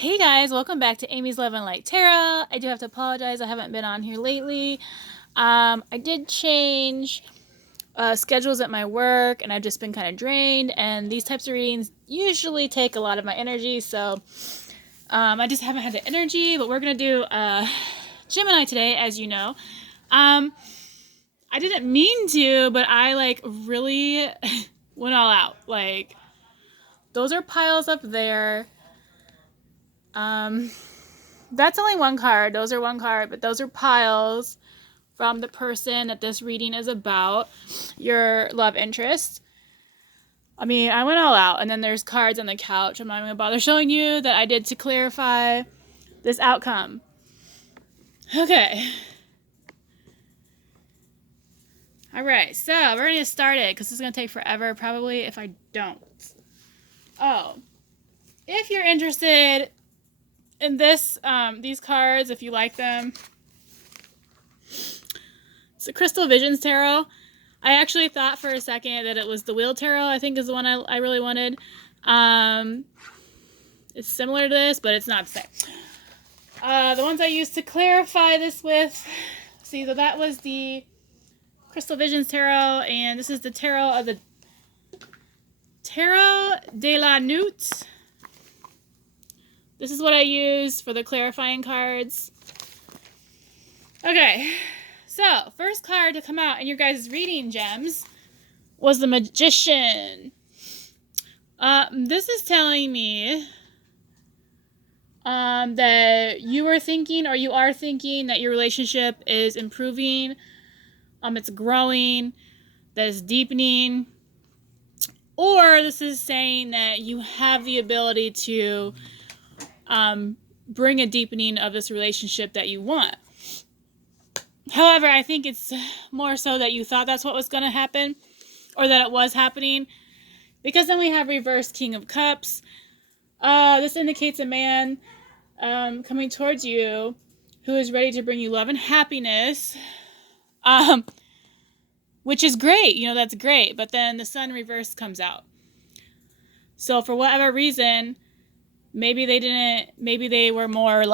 Hey guys, welcome back to Amy's Love and Light Tarot. I do have to apologize, I haven't been on here lately. I did change schedules at my work, and I've just been kind of drained, and these types of readings usually take a lot of my energy, so I just haven't had the energy, but we're going to do Gemini today, as you know. I didn't mean to, but I really went all out. Those are piles up there. That's only one card. Those are one card, but those are piles from the person that this reading is about, your love interest. I mean, I went all out, and then there's cards on the couch. I'm not even gonna bother showing you that I did to clarify this outcome. Okay. All right, so we're gonna get started because this is gonna take forever, probably, if I don't. Oh, if you're interested in these cards, if you like them, it's the Crystal Visions Tarot. I actually thought for a second that it was the Wheel Tarot, I think is the one I really wanted. It's similar to this, but it's not the same. The ones I used to clarify this with, see, so that was the Crystal Visions Tarot, and this is the Tarot of the Tarot de la Nuit. This is what I used for the clarifying cards. Okay, so first card to come out in your guys' reading, gems, was the Magician. This is telling me that you are thinking that your relationship is improving, it's growing, that it's deepening, or this is saying that you have the ability to bring a deepening of this relationship that you want. However, I think it's more so that you thought that's what was going to happen, or that it was happening, because then we have reverse King of Cups. This indicates a man coming towards you who is ready to bring you love and happiness, which is great. That's great. But then the Sun reverse comes out. So for whatever reason, maybe they were more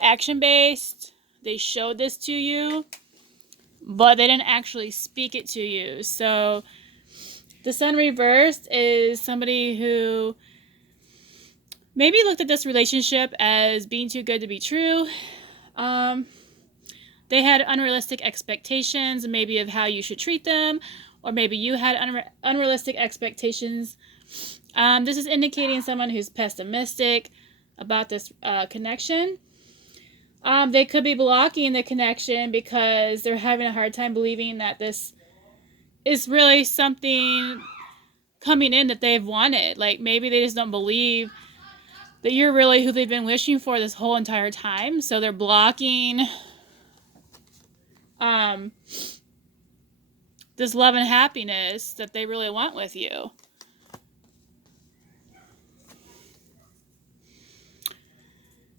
action-based. They showed this to you, but they didn't actually speak it to you. So the Sun reversed is somebody who maybe looked at this relationship as being too good to be true. They had unrealistic expectations, maybe of how you should treat them, or maybe you had unrealistic expectations. This is indicating someone who's pessimistic about this connection. They could be blocking the connection because they're having a hard time believing that this is really something coming in that they've wanted. Maybe they just don't believe that you're really who they've been wishing for this whole entire time. So they're blocking this love and happiness that they really want with you.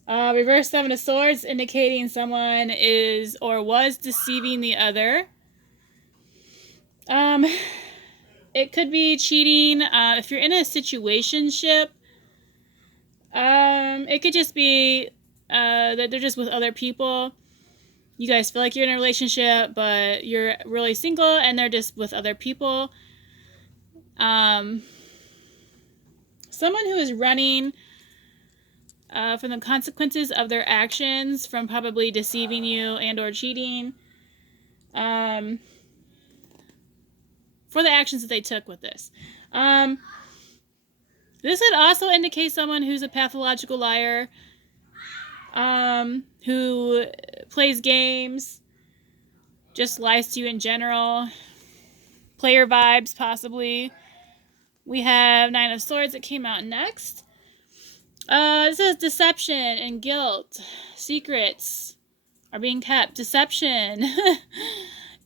Reverse Seven of Swords, indicating someone is or was deceiving the other. It could be cheating. If you're in a situationship, it could just be that they're just with other people. You guys feel like you're in a relationship, but you're really single, and they're just with other people. Someone who is running from the consequences of their actions, from probably deceiving you and or cheating, for the actions that they took with this. This could also indicate someone who's a pathological liar, who plays games, just lies to you in general, player vibes possibly. We have Nine of Swords that came out next. This is deception and guilt. Secrets are being kept. Deception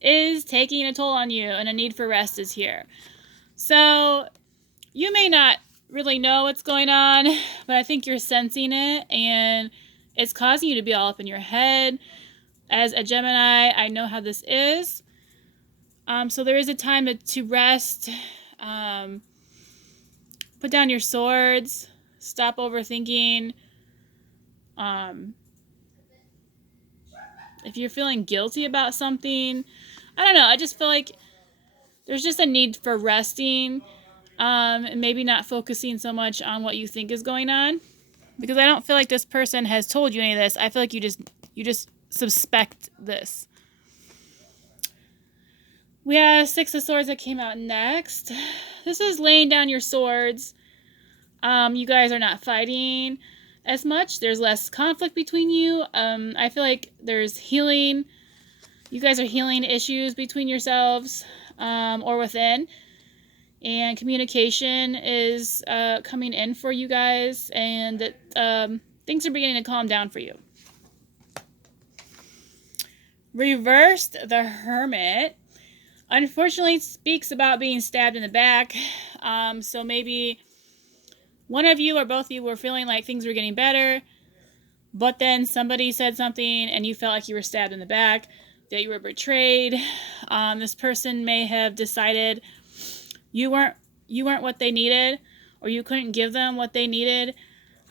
is taking a toll on you, and a need for rest is here. So you may not really know what's going on, but I think you're sensing it, and it's causing you to be all up in your head. As a Gemini, I know how this is. So there is a time to rest. Put down your swords. Stop overthinking If you're feeling guilty about something, I don't know. I just feel like there's just a need for resting, and maybe not focusing so much on what you think is going on, because I don't feel like this person has told you any of this. I feel like you just suspect this. We have Six of Swords that came out next. This is laying down your swords. You guys are not fighting as much. There's less conflict between you. I feel like there's healing. You guys are healing issues between yourselves, or within. And communication is coming in for you guys, and that things are beginning to calm down for you. Reversed, the Hermit, unfortunately speaks about being stabbed in the back. So maybe one of you or both of you were feeling like things were getting better, but then somebody said something and you felt like you were stabbed in the back, that you were betrayed. This person may have decided you weren't what they needed, or you couldn't give them what they needed.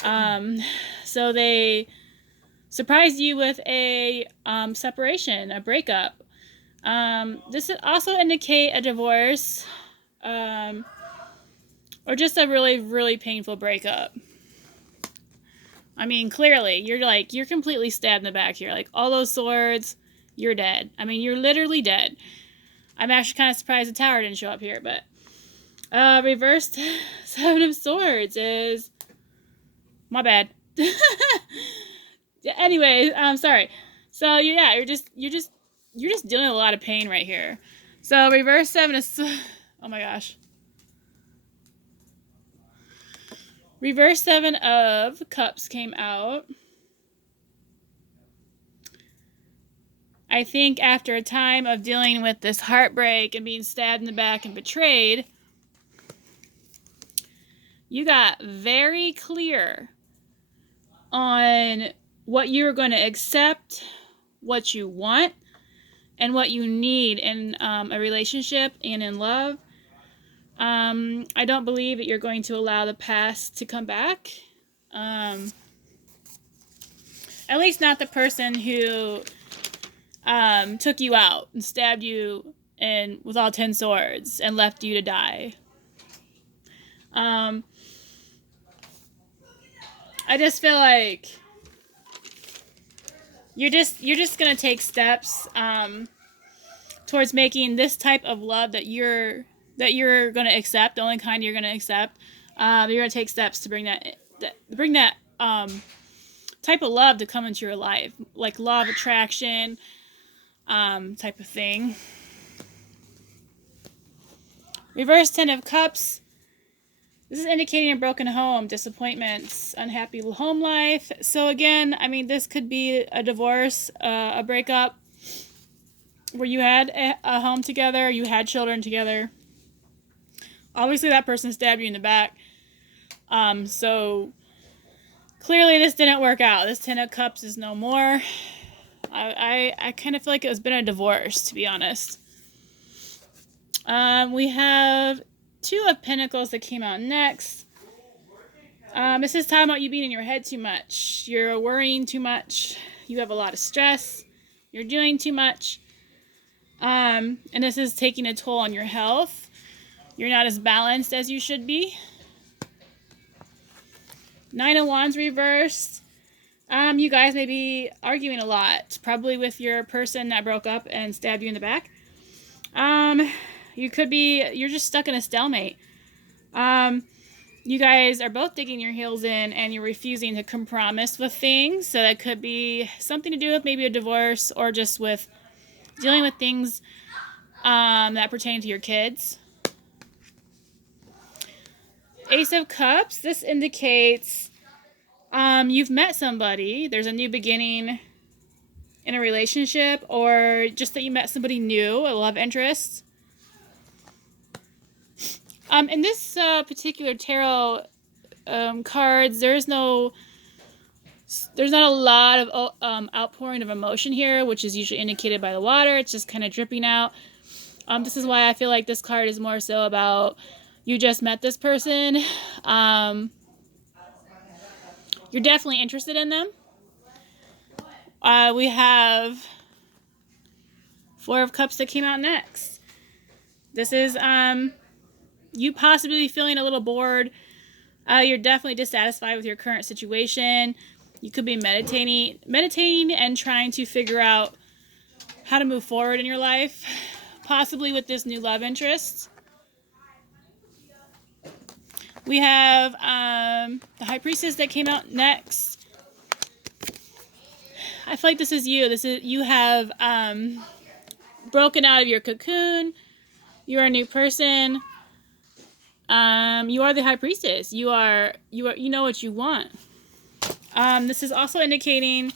So they surprised you with a separation, a breakup. This would also indicate a divorce, or just a really, really painful breakup. I mean, clearly, you're completely stabbed in the back here. Like, all those swords, you're dead. I mean, you're literally dead. I'm actually kind of surprised the tower didn't show up here, but reversed Seven of Swords is, my bad. Anyways, I'm sorry. So yeah, you're just dealing with a lot of pain right here. So reverse Seven of, oh my gosh. Reverse Seven of Cups came out. I think after a time of dealing with this heartbreak and being stabbed in the back and betrayed, you got very clear on what you're going to accept, what you want, and what you need in a relationship and in love. I don't believe that you're going to allow the past to come back. At least not the person who took you out and stabbed you and with all 10 swords and left you to die. I just feel like you're just gonna take steps towards making this type of love that you're gonna accept, the only kind you're gonna accept. You're gonna take steps to bring that type of love to come into your life, like law of attraction type of thing. Reverse Ten of Cups. This is indicating a broken home, disappointments, unhappy home life. So again, I mean, this could be a divorce, a breakup, where you had a home together, you had children together. Obviously, that person stabbed you in the back. So clearly this didn't work out. This Ten of Cups is no more. I kind of feel like it's been a divorce, to be honest. We have Two of Pentacles that came out next. This is talking about you being in your head too much. You're worrying too much. You have a lot of stress. You're doing too much. And this is taking a toll on your health. You're not as balanced as you should be. Nine of Wands reversed. You guys may be arguing a lot, probably with your person that broke up and stabbed you in the back. You're just stuck in a stalemate. You guys are both digging your heels in and you're refusing to compromise with things. So that could be something to do with maybe a divorce or just with dealing with things that pertain to your kids. Ace of Cups. This indicates you've met somebody. There's a new beginning in a relationship, or just that you met somebody new, a love interest. In this particular tarot cards, there's not a lot of outpouring of emotion here, which is usually indicated by the water. It's just kind of dripping out. This is why I feel like this card is more so about you just met this person. You're definitely interested in them. We have Four of Cups that came out next. This is you possibly feeling a little bored. You're definitely dissatisfied with your current situation. You could be meditating and trying to figure out how to move forward in your life, possibly with this new love interest. We have the High Priestess that came out next. I feel like this is you. You have broken out of your cocoon. You are a new person. You are the High Priestess. You know what you want. This is also indicating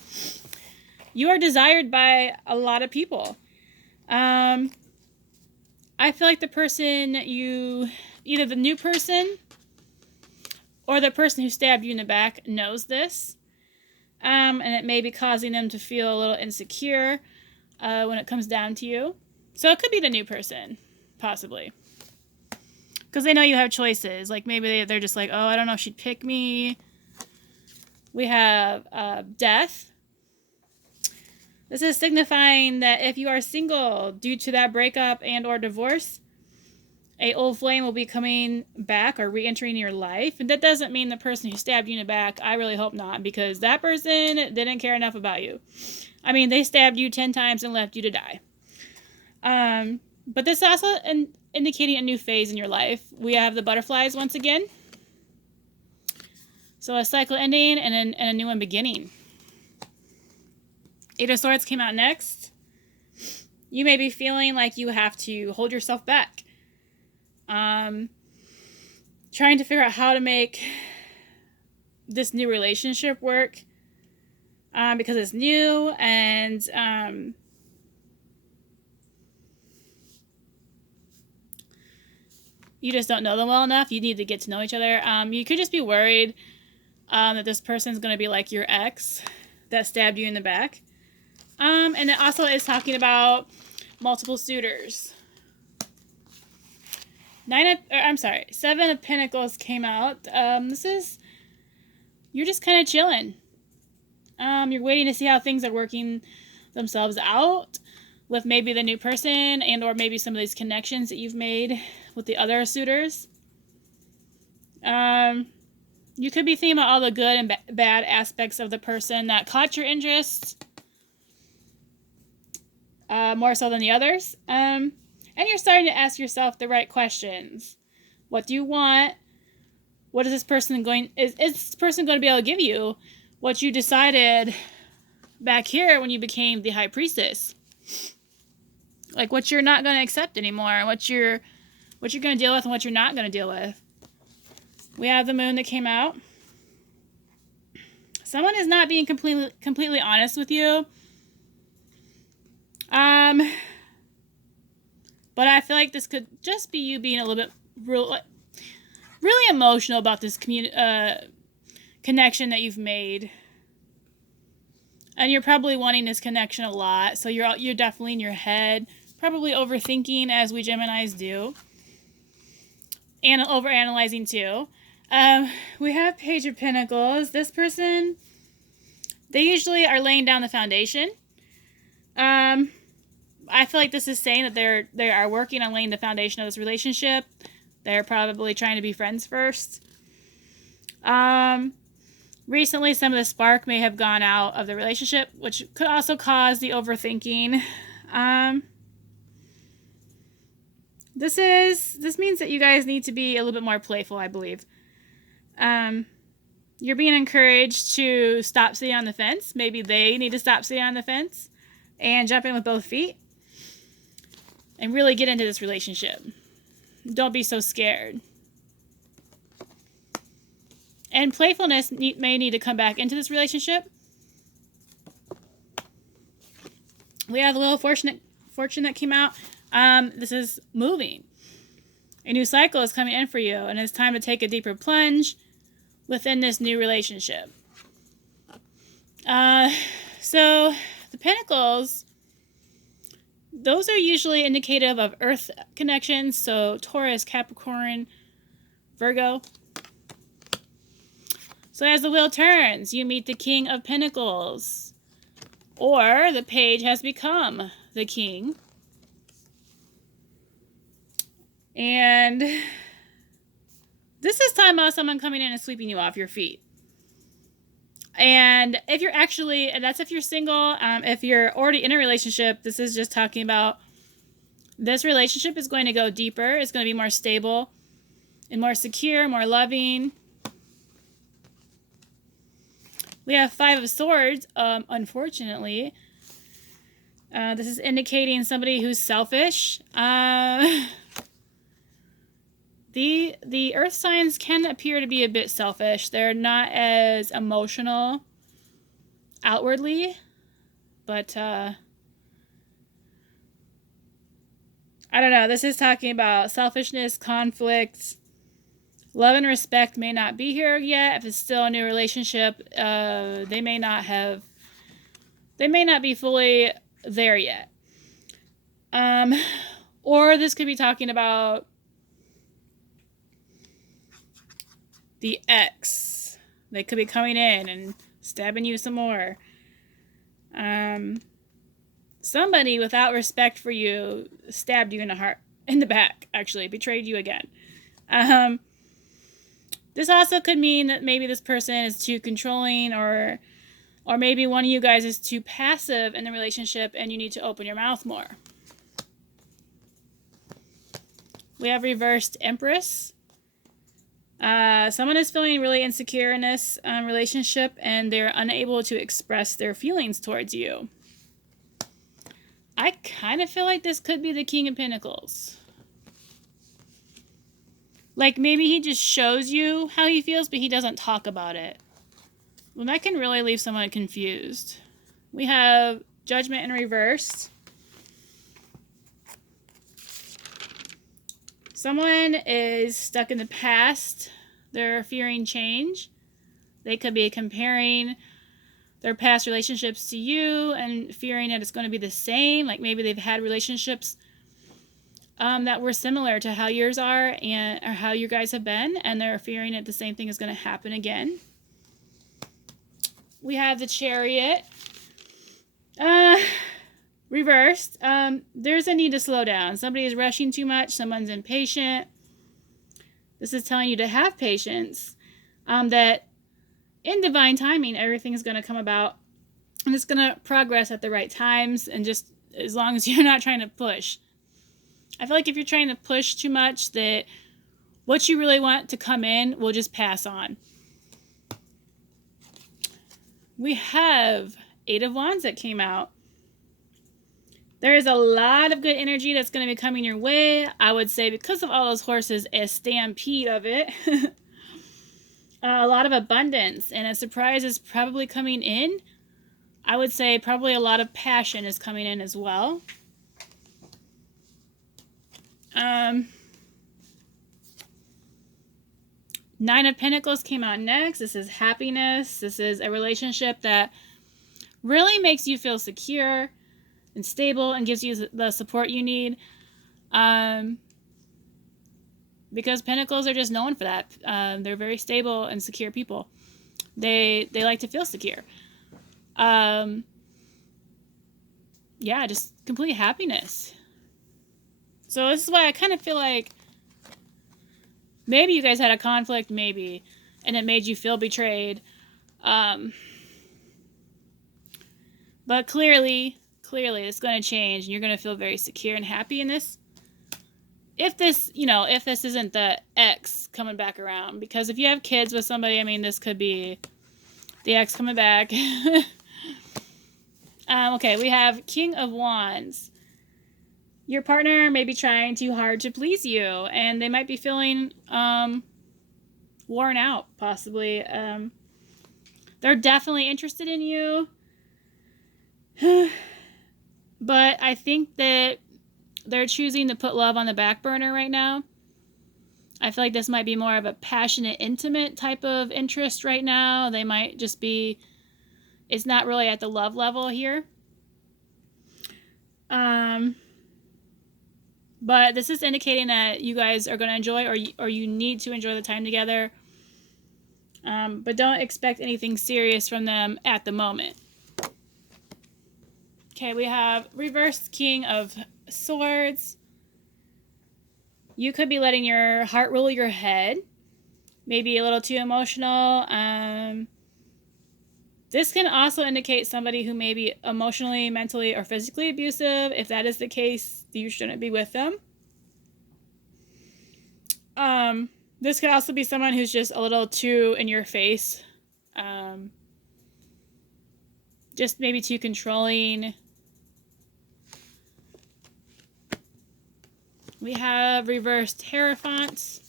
you are desired by a lot of people. I feel like the person either the new person or the person who stabbed you in the back knows this. And it may be causing them to feel a little insecure when it comes down to you. So it could be the new person, possibly. Because they know you have choices. Like maybe they're just like, oh, I don't know if she'd pick me. We have Death. This is signifying that if you are single due to that breakup and or divorce, a old flame will be coming back or re-entering your life. And that doesn't mean the person who stabbed you in the back. I really hope not, because that person didn't care enough about you. I mean, they stabbed you 10 times and left you to die. But this is also indicating a new phase in your life. We have the butterflies once again. So a cycle ending and a new one beginning. Eight of Swords came out next. You may be feeling like you have to hold yourself back. Trying to figure out how to make this new relationship work because it's new and you just don't know them well enough. You need to get to know each other. You could just be worried that this person's going to be like your ex that stabbed you in the back. And it also is talking about multiple suitors. Seven of Pentacles came out. You're just kind of chilling. You're waiting to see how things are working themselves out with maybe the new person and or maybe some of these connections that you've made with the other suitors. You could be thinking about all the good and bad aspects of the person that caught your interest more so than the others. And you're starting to ask yourself the right questions. What do you want? What is this person is this person going to be able to give you what you decided back here when you became the High Priestess? Like what you're not going to accept anymore, what you're going to deal with and what you're not going to deal with. We have the Moon that came out. Someone is not being completely honest with you. But I feel like this could just be you being a little bit really emotional about this connection that you've made. And you're probably wanting this connection a lot. So you're definitely in your head, probably overthinking as we Geminis do. And overanalyzing too. We have Page of Pentacles. This person, they usually are laying down the foundation. I feel like this is saying that they are working on laying the foundation of this relationship. They're probably trying to be friends first. Recently, some of the spark may have gone out of the relationship, which could also cause the overthinking. This means that you guys need to be a little bit more playful, I believe. You're being encouraged to stop sitting on the fence. Maybe they need to stop sitting on the fence and jump in with both feet and really get into this relationship. Don't be so scared. And playfulness may need to come back into this relationship. We have the Wheel of Fortune that came out. This is moving. A new cycle is coming in for you, and it's time to take a deeper plunge within this new relationship. So the Pentacles, those are usually indicative of Earth connections. So Taurus, Capricorn, Virgo. So as the wheel turns, you meet the King of Pentacles. Or the page has become the king. And this is talking about someone coming in and sweeping you off your feet. And if you're actually, that's if you're single. If you're already in a relationship, this is just talking about this relationship is going to go deeper. It's going to be more stable and more secure, more loving. We have 5 of Swords, unfortunately. This is indicating somebody who's selfish. The earth signs can appear to be a bit selfish. They're not as emotional outwardly, but I don't know. This is talking about selfishness, conflict. Love and respect may not be here yet. If it's still a new relationship, they may not be fully there yet. Or this could be talking about the ex. They could be coming in and stabbing you some more. Somebody without respect for you stabbed you in the back, actually, betrayed you again. This also could mean that maybe this person is too controlling, or maybe one of you guys is too passive in the relationship and you need to open your mouth more. We have reversed Empress. Someone is feeling really insecure in this relationship and they're unable to express their feelings towards you. I kind of feel like this could be the King of Pentacles. Like maybe he just shows you how he feels, but he doesn't talk about it. Well, that can really leave someone confused. We have Judgment in reverse. Someone is stuck in the past. They're fearing change. They could be comparing their past relationships to you and fearing that it's going to be the same. Like maybe they've had relationships that were similar to how yours are or how you guys have been, and they're fearing that the same thing is going to happen again. We have the Chariot. Reversed. There's a need to slow down. Somebody is rushing too much. Someone's impatient. This is telling you to have patience. That in divine timing, everything is going to come about. And it's going to progress at the right times. And just as long as you're not trying to push. I feel like if you're trying to push too much, that what you really want to come in will just pass on. We have 8 of Wands that came out. There is a lot of good energy that's going to be coming your way. I would say because of all those horses, a stampede of it. A lot of abundance and a surprise is probably coming in. I would say probably a lot of passion is coming in as well. 9 of Pentacles came out next. This is happiness. This is a relationship that really makes you feel secure and stable and gives you the support you need. Because Pentacles are just known for that. They're very stable and secure people. They like to feel secure. Yeah, just complete happiness. So this is why I kind of feel like maybe you guys had a conflict, maybe, and it made you feel betrayed. But clearly it's going to change, and you're going to feel very secure and happy in this. If this isn't the ex coming back around, because if you have kids with somebody, I mean, this could be the ex coming back. Okay, we have King of Wands. Your partner may be trying too hard to please you, and they might be feeling worn out, possibly. They're definitely interested in you. But I think that they're choosing to put love on the back burner right now. I feel like this might be more of a passionate, intimate type of interest right now. They might just be, it's not really at the love level here. But this is indicating that you guys are going to enjoy, or you need to enjoy the time together. But don't expect anything serious from them at the moment. Okay, we have reversed King of Swords. You could be letting your heart rule your head. Maybe a little too emotional. This can also indicate somebody who may be emotionally, mentally, or physically abusive. If that is the case, you shouldn't be with them. This could also be someone who's just a little too in your face. Just maybe too controlling. We have reversed Hierophant.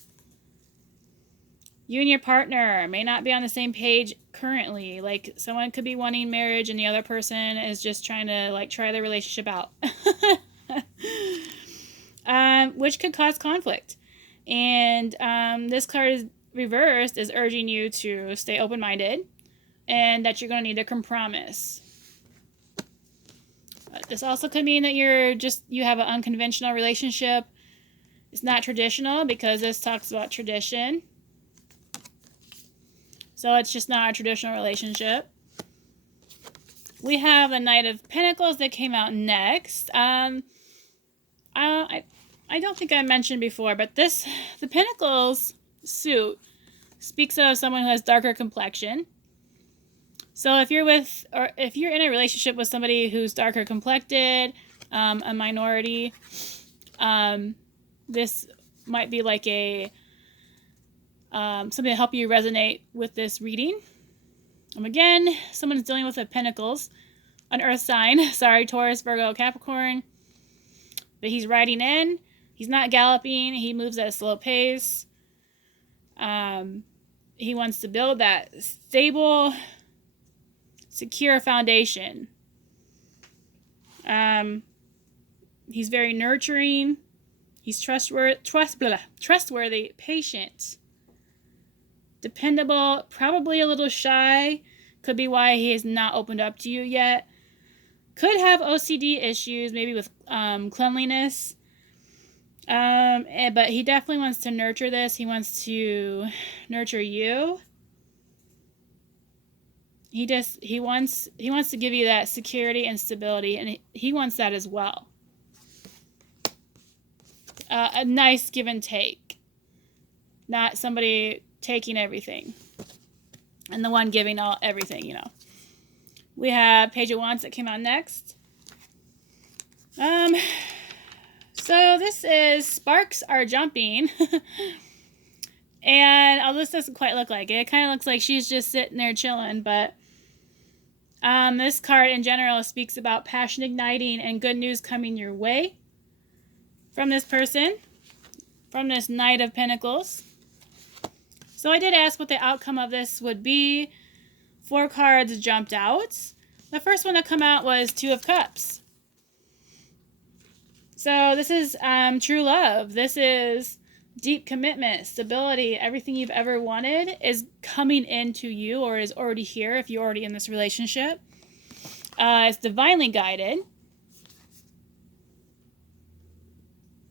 You and your partner may not be on the same page currently. Like, someone could be wanting marriage and the other person is just trying to, like, try the relationship out. Which could cause conflict. And this card is reversed is urging you to stay open-minded and that you're going to need a compromise. But this also could mean that you have an unconventional relationship. It's not traditional because this talks about tradition. So it's just not a traditional relationship. We have the Knight of Pentacles that came out next. I don't think I mentioned before, but the Pentacles suit speaks of someone who has darker complexion. So if you're in a relationship with somebody who's darker complected, a minority, this might be like something to help you resonate with this reading. Again, someone is dealing with the Pentacles, an earth sign. Sorry, Taurus, Virgo, Capricorn. But he's riding in. He's not galloping. He moves at a slow pace. He wants to build that stable, secure foundation. He's very nurturing. He's trustworthy, patient, dependable, probably a little shy. Could be why he has not opened up to you yet. Could have OCD issues, maybe with cleanliness. But he definitely wants to nurture this. He wants to nurture you. He wants to give you that security and stability, and he wants that as well. A nice give and take, not somebody taking everything and the one giving everything, you know. We have Page of Wands that came out next. So this is Sparks Are Jumping. And this doesn't quite look like it. It kind of looks like she's just sitting there chilling, but this card in general speaks about passion igniting and good news coming your way from this person, from this Knight of Pentacles. So I did ask what the outcome of this would be. 4 cards jumped out. The first one to come out was Two of Cups. So this is true love. This is deep commitment, stability. Everything you've ever wanted is coming into you or is already here if you're already in this relationship. It's divinely guided.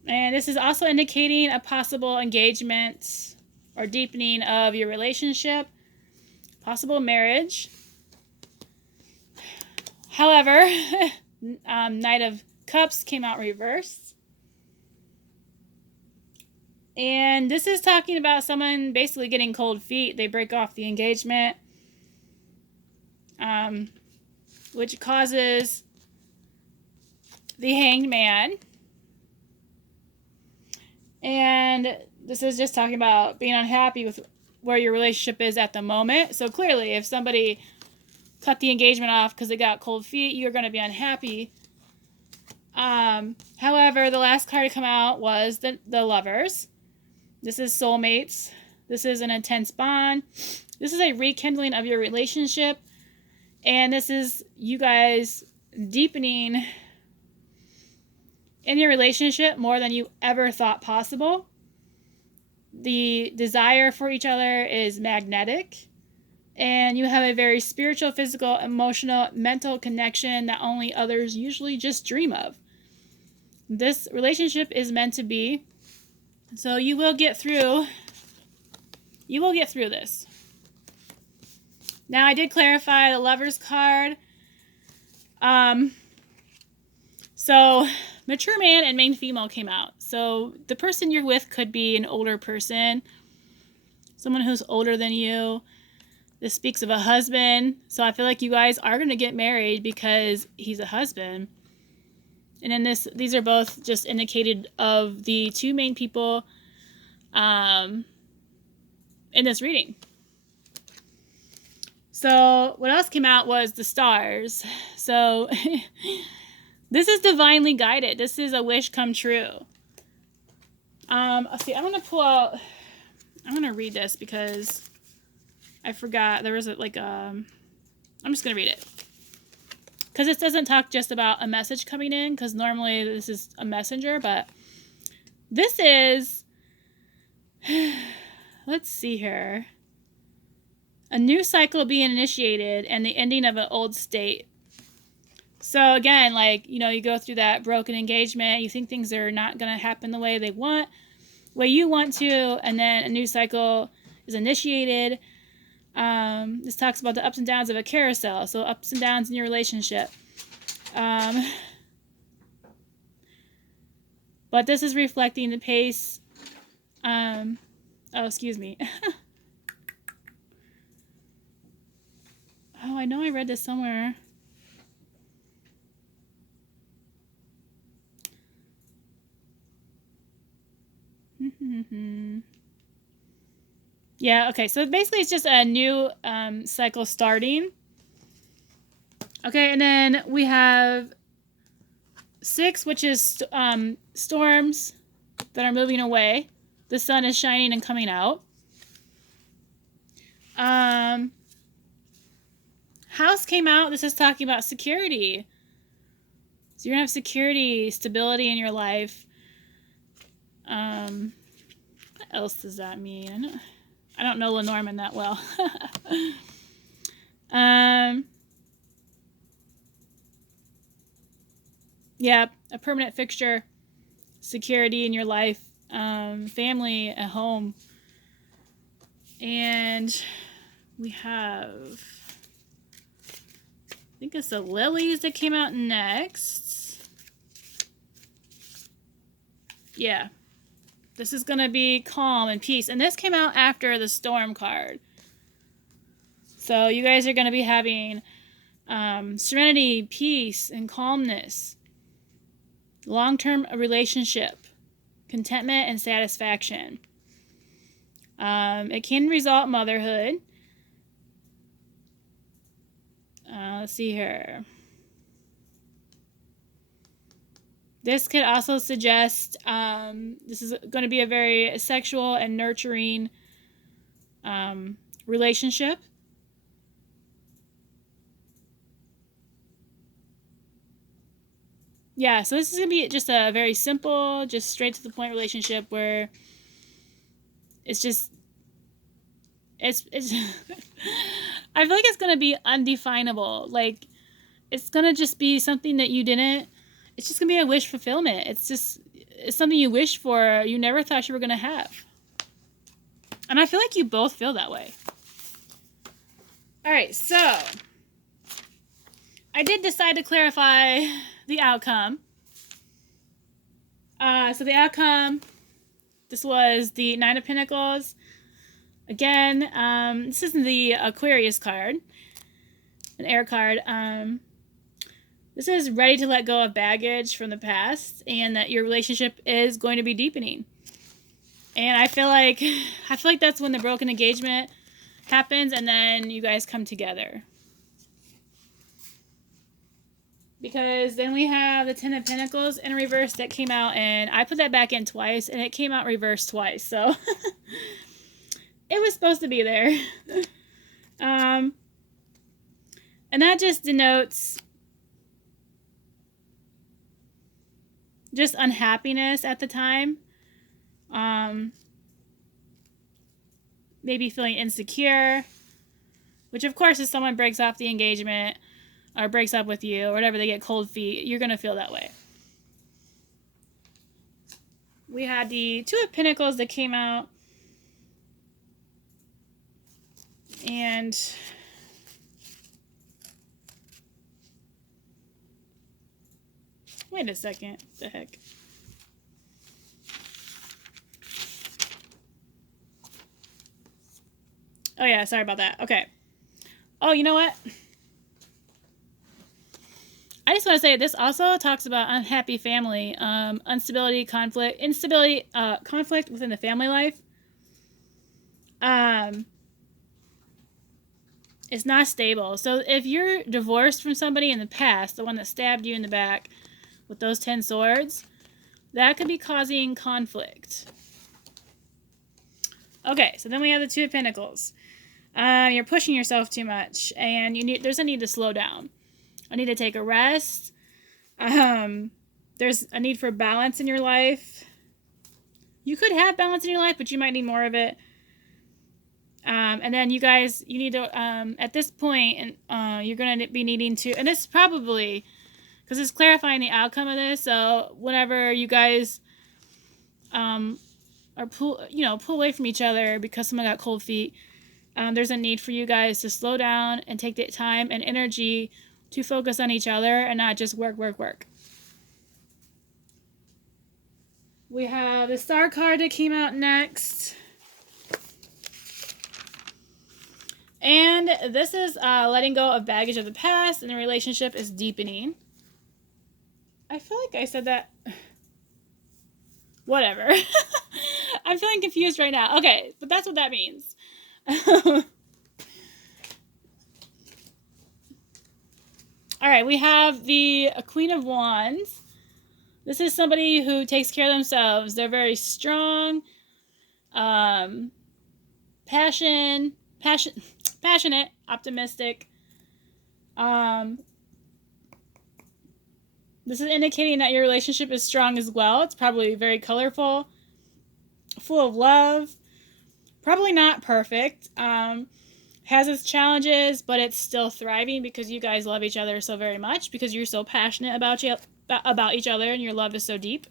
And this is also indicating a possible engagement or deepening of your relationship, possible marriage. However, Knight of Cups came out reversed. And this is talking about someone basically getting cold feet. They break off the engagement, which causes the Hanged Man. And this is just talking about being unhappy with where your relationship is at the moment. So clearly, if somebody cut the engagement off because they got cold feet, you're going to be unhappy. However, the last card to come out was the Lovers. This is soulmates. This is an intense bond. This is a rekindling of your relationship. And this is you guys deepening in your relationship more than you ever thought possible. The desire for each other is magnetic. And you have a very spiritual, physical, emotional, mental connection that only others usually just dream of. This relationship is meant to be. So you will get through. You will get through this. Now, I did clarify the Lovers card. So mature man and main female came out. So the person you're with could be an older person, someone who's older than you. This speaks of a husband. So I feel like you guys are going to get married because he's a husband. And then these are both just indicated of the two main people in this reading. So what else came out was the stars. So this is divinely guided. This is a wish come true. Let's see, I'm going to read this because I forgot. There was I'm just going to read it. Because this doesn't talk just about a message coming in, because normally this is a messenger, but this is, let's see here, a new cycle being initiated and the ending of an old state. So again, like, you go through that broken engagement, you think things are not going to happen the way you want to, and then a new cycle is initiated. This talks about the ups and downs of a carousel, so ups and downs in your relationship. But this is reflecting the pace. Oh, excuse me. Oh, I know I read this somewhere. Yeah, okay, so basically it's just a new cycle starting. Okay, and then we have 6, which is storms that are moving away. The sun is shining and coming out. House came out. This is talking about security. So you're going to have security, stability in your life. What else does that mean? I don't know Lenormand that well. Yeah, a permanent fixture, security in your life, family at home. And we have, I think it's the lilies that came out next. Yeah. This is going to be calm and peace. And this came out after the storm card. So you guys are going to be having serenity, peace, and calmness. Long-term relationship, contentment, and satisfaction. It can result in motherhood. Let's see here. This could also suggest this is going to be a very sexual and nurturing relationship. Yeah, so this is going to be just a very simple, just straight to the point relationship where it's just, it's I feel like it's going to be undefinable. Like, it's going to just be something that it's just going to be a wish fulfillment. It's something you wish for, you never thought you were going to have. And I feel like you both feel that way. All right, so I did decide to clarify the outcome. So the outcome, this was the 9 of Pentacles. Again, this isn't the Aquarius card, an air card. This is ready to let go of baggage from the past, and that your relationship is going to be deepening. And I feel like that's when the broken engagement happens, and then you guys come together. Because then we have the 10 of Pentacles in reverse that came out, and I put that back in twice, and it came out reversed twice. So it was supposed to be there. And that just denotes just unhappiness at the time. Maybe feeling insecure, which of course if someone breaks off the engagement or breaks up with you or whatever, they get cold feet, you're going to feel that way. We had the 2 of Pentacles that came out, and Wait a second. What the heck? Oh, yeah. Sorry about that. Okay. Oh, you know what? I just want to say this also talks about unhappy family, instability, conflict within the family life. It's not stable. So if you're divorced from somebody in the past, the one that stabbed you in the back with those 10 swords, that could be causing conflict. Okay, so then we have the Two of Pentacles. You're pushing yourself too much, and there's a need to slow down. I need to take a rest. There's a need for balance in your life. You could have balance in your life, but you might need more of it. And then you need to, at this point, and you're going to be needing to, and it's probably, because it's clarifying the outcome of this, so whenever you guys pull away from each other because someone got cold feet, there's a need for you guys to slow down and take the time and energy to focus on each other and not just work, work, work. We have the Star card that came out next. And this is letting go of baggage of the past, and the relationship is deepening. I feel like I said that. Whatever. I'm feeling confused right now. Okay, but that's what that means. All right, we have the Queen of Wands. This is somebody who takes care of themselves. They're very strong, passionate, optimistic. This is indicating that your relationship is strong as well. It's probably very colorful, full of love. Probably not perfect. Has its challenges, but it's still thriving because you guys love each other so very much, because you're so passionate about each other and your love is so deep.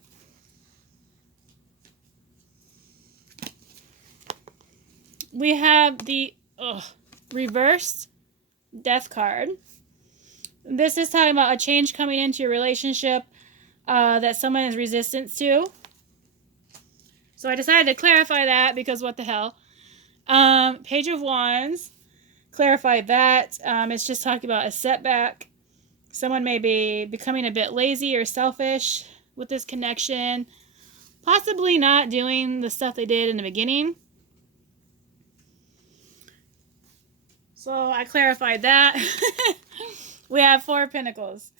We have the reversed Death card. This is talking about a change coming into your relationship that someone is resistant to. So I decided to clarify that because what the hell. Page of Wands. Clarify that. It's just talking about a setback. Someone may be becoming a bit lazy or selfish with this connection. Possibly not doing the stuff they did in the beginning. So I clarified that. We have Four of Pentacles.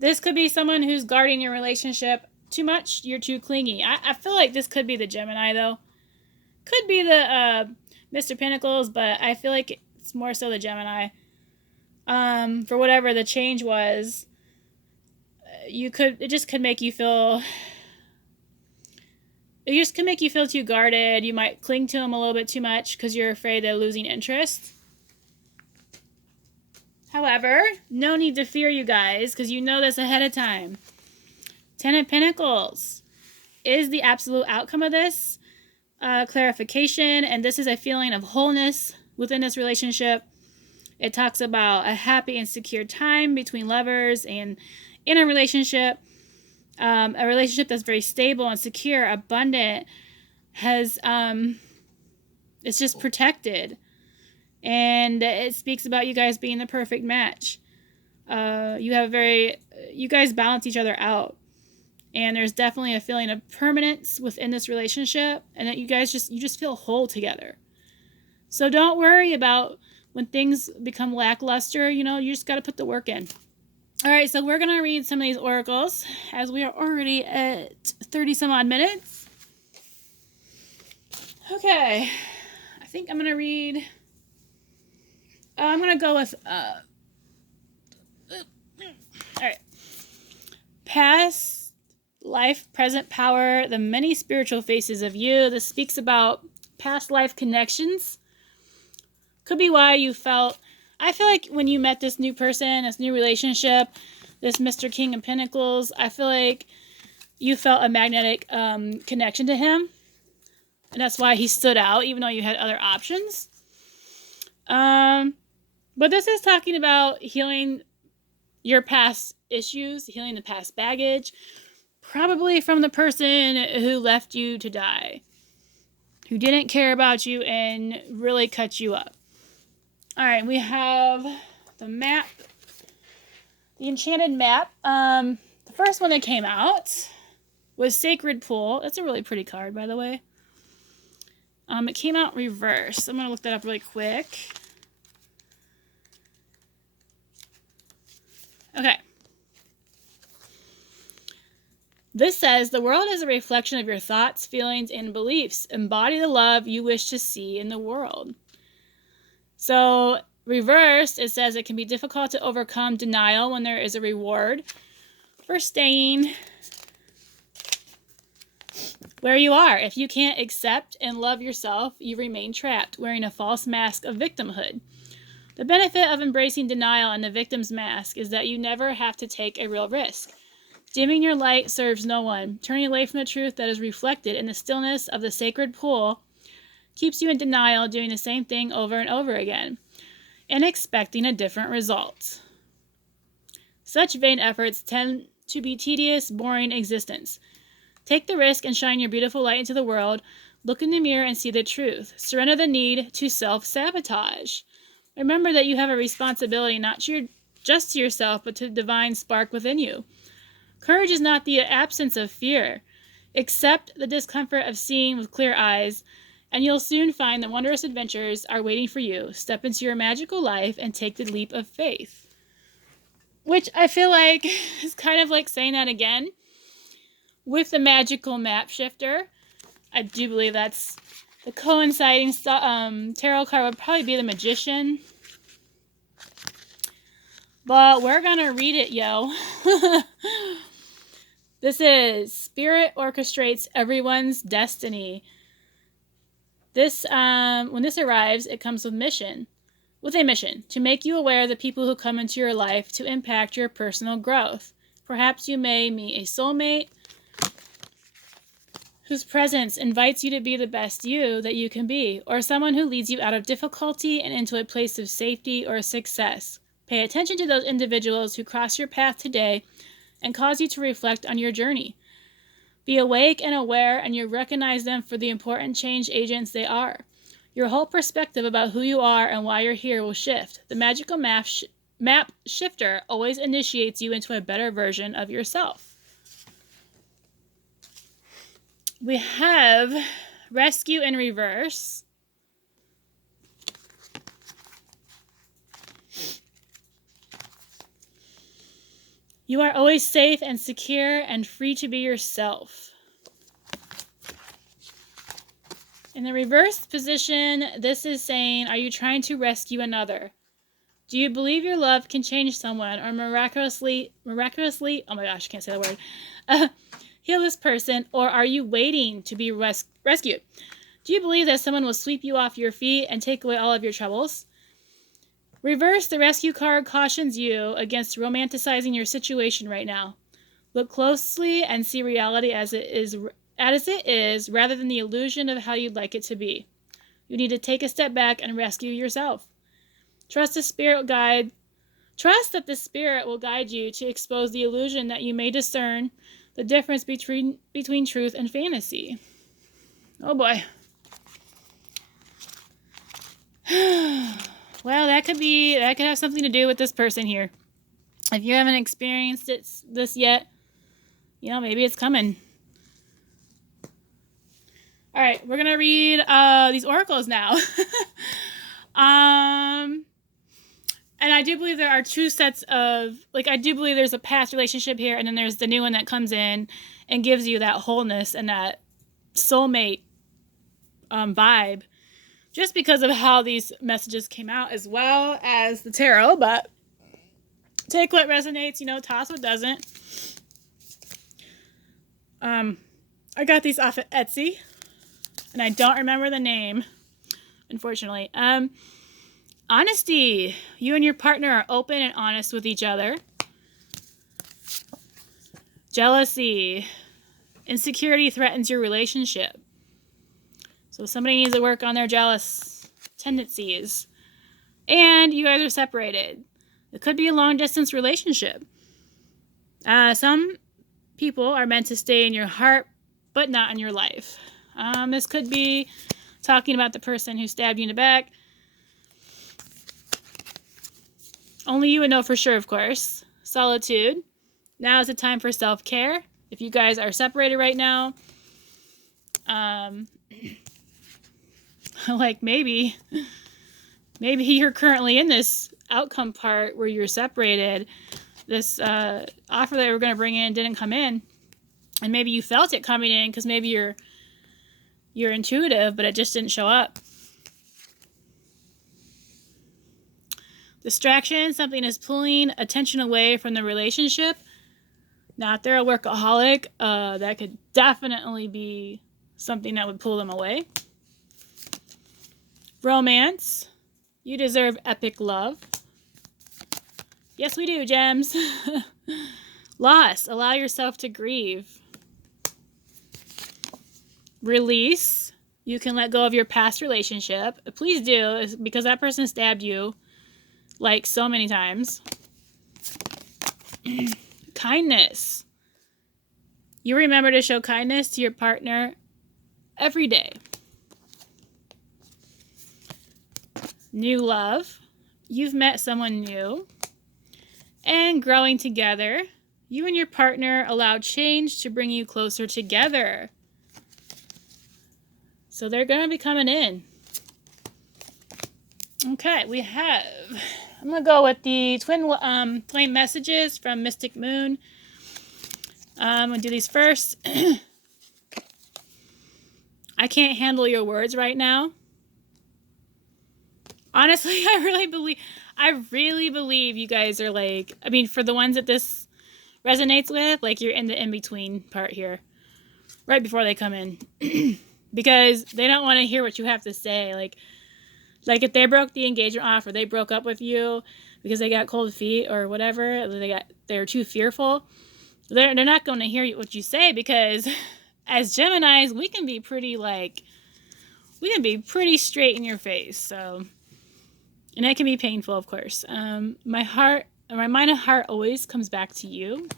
This could be someone who's guarding your relationship too much. You're too clingy. I feel like this could be the Gemini, though. Could be the Mr. Pentacles, but I feel like it's more so the Gemini. For whatever the change was, it just could make you feel... It just can make you feel too guarded. You might cling to them a little bit too much because you're afraid of losing interest. However, no need to fear, you guys, because you know this ahead of time. Ten of Pentacles is the absolute outcome of this clarification, and this is a feeling of wholeness within this relationship. It talks about a happy and secure time between lovers and in a relationship. A relationship that's very stable and secure, abundant, it's just protected. And it speaks about you guys being the perfect match. You guys balance each other out. And there's definitely a feeling of permanence within this relationship, and that you just feel whole together. So don't worry about when things become lackluster. You just got to put the work in. All right, so we're going to read some of these oracles, as we are already at 30 some odd minutes. Okay, I think I'm going to read... I'm going to go with... all right. Past life, present power, the many spiritual faces of you. This speaks about past life connections. Could be why you felt... I feel like when you met this new person, this new relationship, this Mr. King of Pentacles, I feel like you felt a magnetic connection to him. And that's why he stood out, even though you had other options. But this is talking about healing your past issues, healing the past baggage, probably from the person who left you to die, who didn't care about you and really cut you up. All right, we have the map, the enchanted map. The first one that came out was Sacred Pool. That's a really pretty card, by the way. It came out reversed. I'm going to look that up really quick. Okay. This says, the world is a reflection of your thoughts, feelings, and beliefs. Embody the love you wish to see in the world. So, reversed, it says it can be difficult to overcome denial when there is a reward for staying where you are. If you can't accept and love yourself, you remain trapped, wearing a false mask of victimhood. The benefit of embracing denial and the victim's mask is that you never have to take a real risk. Dimming your light serves no one. Turning away from the truth that is reflected in the stillness of the sacred pool keeps you in denial, doing the same thing over and over again, and expecting a different result. Such vain efforts tend to be tedious, boring existence. Take the risk and shine your beautiful light into the world. Look in the mirror and see the truth. Surrender the need to self-sabotage. Remember that you have a responsibility not just to yourself, but to the divine spark within you. Courage is not the absence of fear. Accept the discomfort of seeing with clear eyes, and you'll soon find that wondrous adventures are waiting for you. Step into your magical life and take the leap of faith. Which I feel like is kind of like saying that again. With the magical map shifter, I do believe that's the coinciding tarot card would probably be the Magician. But we're going to read it, yo. This is Spirit orchestrates everyone's destiny. This, when this arrives, it comes with a mission to make you aware of the people who come into your life to impact your personal growth. Perhaps you may meet a soulmate whose presence invites you to be the best you that you can be, or someone who leads you out of difficulty and into a place of safety or success. Pay attention to those individuals who cross your path today and cause you to reflect on your journey. Be awake and aware, and you recognize them for the important change agents they are. Your whole perspective about who you are and why you're here will shift. The magical map shifter always initiates you into a better version of yourself. We have Rescue in reverse. You are always safe and secure and free to be yourself. In the reversed position, this is saying, are you trying to rescue another? Do you believe your love can change someone or miraculously, oh my gosh, I can't say the word, heal this person, or are you waiting to be rescued? Do you believe that someone will sweep you off your feet and take away all of your troubles? Reverse, the rescue card cautions you against romanticizing your situation right now. Look closely and see reality as it is, rather than the illusion of how you'd like it to be. You need to take a step back and rescue yourself. Trust that the spirit will guide you to expose the illusion that you may discern the difference between truth and fantasy. Oh boy. Well, that could have something to do with this person here. If you haven't experienced this yet, maybe it's coming. All right, we're gonna read these oracles now. And I do believe there are two sets of, I do believe there's a past relationship here, and then there's the new one that comes in and gives you that wholeness and that soulmate vibe, just because of how these messages came out, as well as the tarot. But take what resonates, toss what doesn't. I got these off of Etsy, and I don't remember the name, unfortunately. Honesty. You and your partner are open and honest with each other. Jealousy. Insecurity threatens your relationship. So somebody needs to work on their jealous tendencies. And you guys are separated. It could be a long-distance relationship. Some people are meant to stay in your heart, but not in your life. This could be talking about the person who stabbed you in the back. Only you would know for sure, of course. Solitude. Now is the time for self-care. If you guys are separated right now, like maybe you're currently in this outcome part where you're separated. This offer that we're going to bring in didn't come in. And maybe you felt it coming in because maybe you're intuitive, but it just didn't show up. Distraction. Something is pulling attention away from the relationship. Now, if they're a workaholic, that could definitely be something that would pull them away. Romance. You deserve epic love. Yes, we do, gems. Loss. Allow yourself to grieve. Release. You can let go of your past relationship. Please do, because that person stabbed you like so many times. Kindness. You remember to show kindness to your partner every day. New love. You've met someone new. And growing together. You and your partner allow change to bring you closer together. So they're going to be coming in. Okay, we have... I'm going to go with the twin flame messages from Mystic Moon. I'm going to do these first. I can't handle your words right now. Honestly, I really believe you guys are like, I mean, for the ones that this resonates with, like you're in the in-between part here. Right before they come in. Because they don't want to hear what you have to say. Like if they broke the engagement off or they broke up with you because they got cold feet or whatever, they're too fearful, they're not going to hear what you say, because as Geminis, we can be pretty straight in your face. So, and that can be painful, of course. My mind and heart always comes back to you.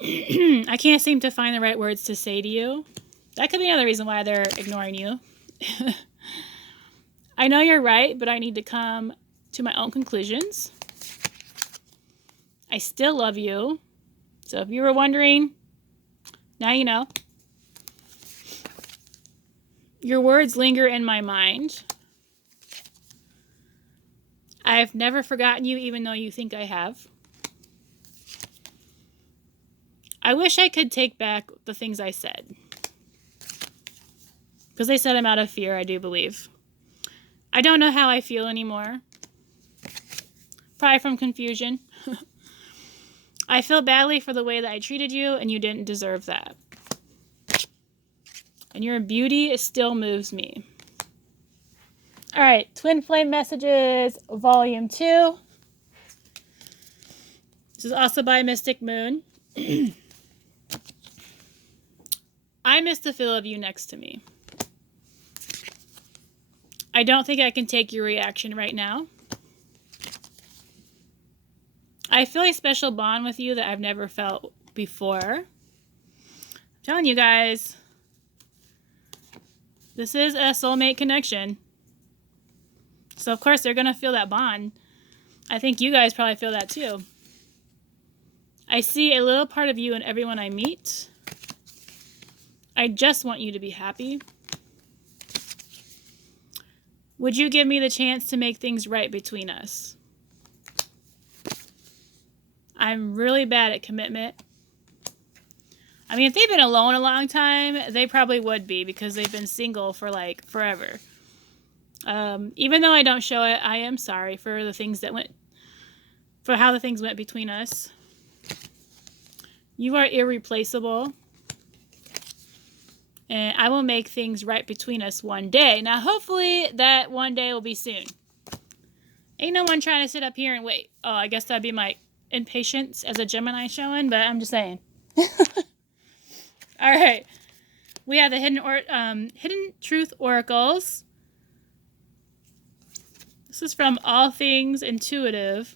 I can't seem to find the right words to say to you. That could be another reason why they're ignoring you. I know you're right, but I need to come to my own conclusions. I still love you. So if you were wondering, now you know. Your words linger in my mind. I've never forgotten you, even though you think I have. I wish I could take back the things I said. Because I said them out of fear, I do believe. I don't know how I feel anymore. Probably from confusion. I feel badly for the way that I treated you, and you didn't deserve that. And your beauty still moves me. All right, Twin Flame Messages, Volume 2. This is also by Mystic Moon. I miss the feel of you next to me. I don't think I can take your reaction right now. I feel a special bond with you that I've never felt before. I'm telling you guys, this is a soulmate connection. So, of course, they're going to feel that bond. I think you guys probably feel that too. I see a little part of you in everyone I meet. I just want you to be happy. Would you give me the chance to make things right between us? I'm really bad at commitment. I mean, if they've been alone a long time, they probably would be, because they've been single for like forever. Even though I don't show it, I am sorry for how the things went between us. You are irreplaceable. And I will make things right between us one day. Now, hopefully that one day will be soon. Ain't no one trying to sit up here and wait. Oh, I guess that'd be my impatience as a Gemini showing, but I'm just saying. All right. We have the Hidden Truth Oracles. This is from All Things Intuitive.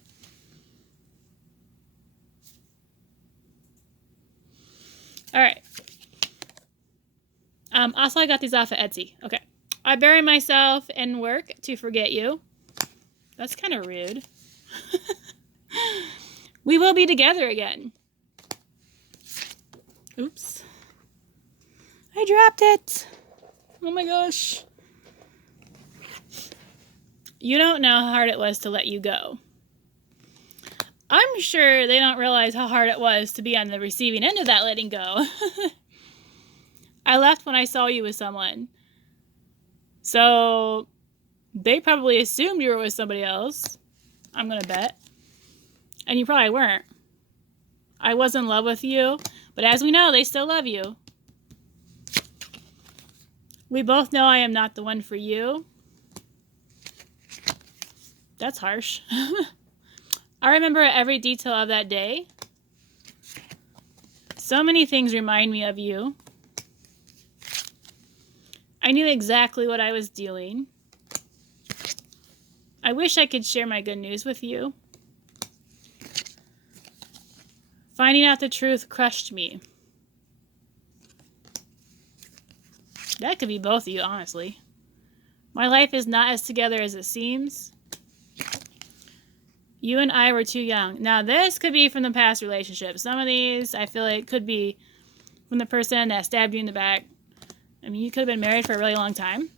All right. Also, I got these off of Etsy. Okay. I bury myself in work to forget you. That's kind of rude. We will be together again. Oops. I dropped it. Oh my gosh. You don't know how hard it was to let you go. I'm sure they don't realize how hard it was to be on the receiving end of that letting go. I left when I saw you with someone. So they probably assumed you were with somebody else. I'm going to bet. And you probably weren't. I was in love with you. But as we know, they still love you. We both know I am not the one for you. That's harsh. I remember every detail of that day. So many things remind me of you. I knew exactly what I was doing. I wish I could share my good news with you. Finding out the truth crushed me. That could be both of you, honestly. My life is not as together as it seems. You and I were too young. Now, this could be from the past relationship. Some of these, I feel like, could be from the person that stabbed you in the back. I mean, you could have been married for a really long time.